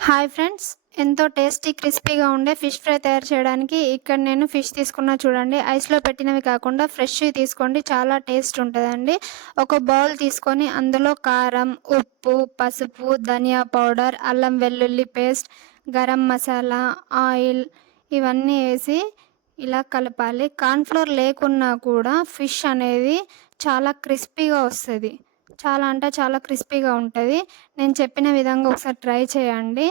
Hi friends, ఎంతో tasty క్రిస్పీగా ఉండే ఫిష్ ఫ్రై తయారు చేయడానికి ఇక్కడ నేను ఫిష్ తీసుకున్నా చూడండి. ఐస్‌లో పెట్టినవి కాకుండా ఫ్రెష్‌వి తీసుకోండి, చాలా టేస్ట్ ఉంటదండి. ఒక బౌల్ తీసుకొని అందులో కారం, ఉప్పు, పసుపు, ధనియా పౌడర్, అల్లం వెల్లుల్లి పేస్ట్, గరం మసాలా, ఆయిల్ ఇవన్నీ ఏసి ఇలా కలపాలి. కార్న్‌ఫ్లోర్ లేకున్నా కూడా ఫిష్ అనేది చాలా క్రిస్పీగా వస్తది. చాలా అంటే చాలా క్రిస్పీగా ఉంటది. నేను చెప్పిన విధంగా ఒకసారి ట్రై చేయండి.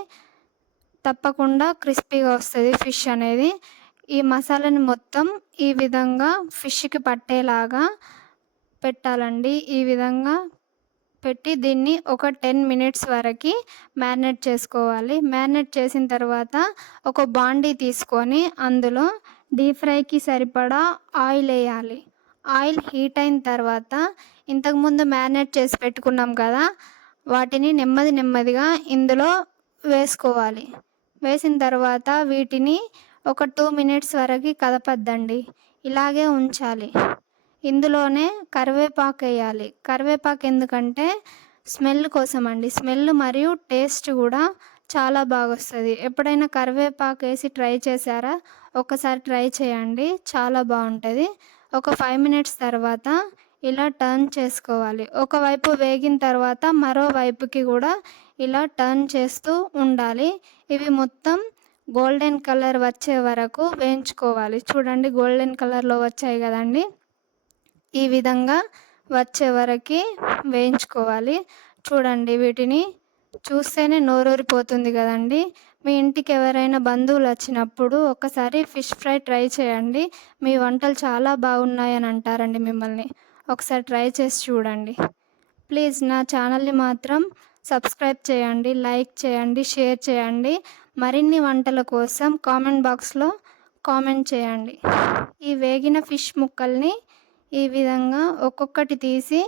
తప్పకుండా క్రిస్పీగా వస్తది ఫిష్ అనేది. ఈ మసాలాని మొత్తం ఈ విధంగా ఫిష్‌కి పట్టేలాగా పెట్టాలండి. ఈ విధంగా పెట్టి దీన్ని ఒక 10 మినిట్స్ వరకి మ్యారినేట్ చేసుకోవాలి. మ్యారినేట్ చేసిన తర్వాత ఒక బాండీ తీసుకొని అందులో డీప్ ఫ్రైకి సరిపడా ఆయిల్ ఎయ్యాలి. ఆయిల్ హీట్ అయిన తర్వాత ఇంతకుముందు మ్యారినేట్ చేసి పెట్టుకున్నాం కదా! వాటిని నెమ్మదిగా ఇందులో వేసుకోవాలి. వేసిన తర్వాత వీటిని ఒక 2 మినిట్స్ వరకి కదపొద్దండి. ఇలాగే ఉంచాలి. ఇందులోనే కరివేపాకెయ్యాలి. కరివేపాకు ఎందుకంటే స్మెల్ కోసమండి. స్మెల్ మరియు టేస్ట్ కూడా చాలా బాగొస్తది. ఎప్పుడైనా కరివేపాకేసి ట్రై చేశారా? ఒక్కసారి ట్రై చేయండి. చాలా బావుంటది. ఒక 5 మినిట్స్ తర్వాత ఇలా టర్న్ చేసుకోవాలి. ఒకవైపు వేగిన తర్వాత మరో వైపుకి కూడా ఇలా టర్న్ చేస్తూ ఉండాలి. ఇవి మొత్తం గోల్డెన్ కలర్ వచ్చే వరకు వేయించుకోవాలి. చూడండి, గోల్డెన్ కలర్‌లో వచ్చాయి గదండీ! ఈ విధంగా వచ్చే వరకి వేయించుకోవాలి. చూడండి, వీటిని చూస్తేనే నోరూరిపోతుంది గదండీ! మీ ఇంటికి ఎవరైనా బంధువులొచ్చినప్పుడు ఒక్కసారి ఫిష్ ఫ్రై ట్రై చేయండి. మీ వంటలు చాలా బాగున్నాయని అంటారండి మిమ్మల్ని. ఒకసారి ట్రై చేసి చూడండి. ప్లీజ్ నా ఛానల్‌ని మాత్రం సబ్స్క్రైబ్ చేయండి, లైక్ చేయండి, షేర్ చేయండి. మరిన్ని వంటల కోసం కామెంట్ బాక్స్‌లో కామెంట్ చేయండి. ఈ వేగిన ఫిష్ ముక్కల్ని ఈ విధంగా ఒక్కొక్కటి తీసి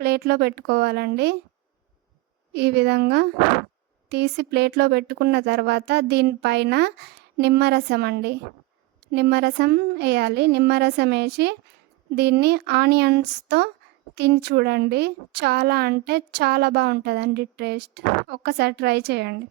ప్లేట్‌లో పెట్టుకోవాలండి. ఈ విధంగా తీసి ప్లేట్‌లో పెట్టుకున్న తర్వాత దీనిపైన నిమ్మరసం అండి. నిమ్మరసం ఎయ్యాలి. నిమ్మరసం ఏసి దీన్ని ఆనియన్స్‌తో తిని చూడండి. చాలా అంటే చాలా బావుంటదండి టేస్ట్. ఒక్కసారి ట్రై చేయండి.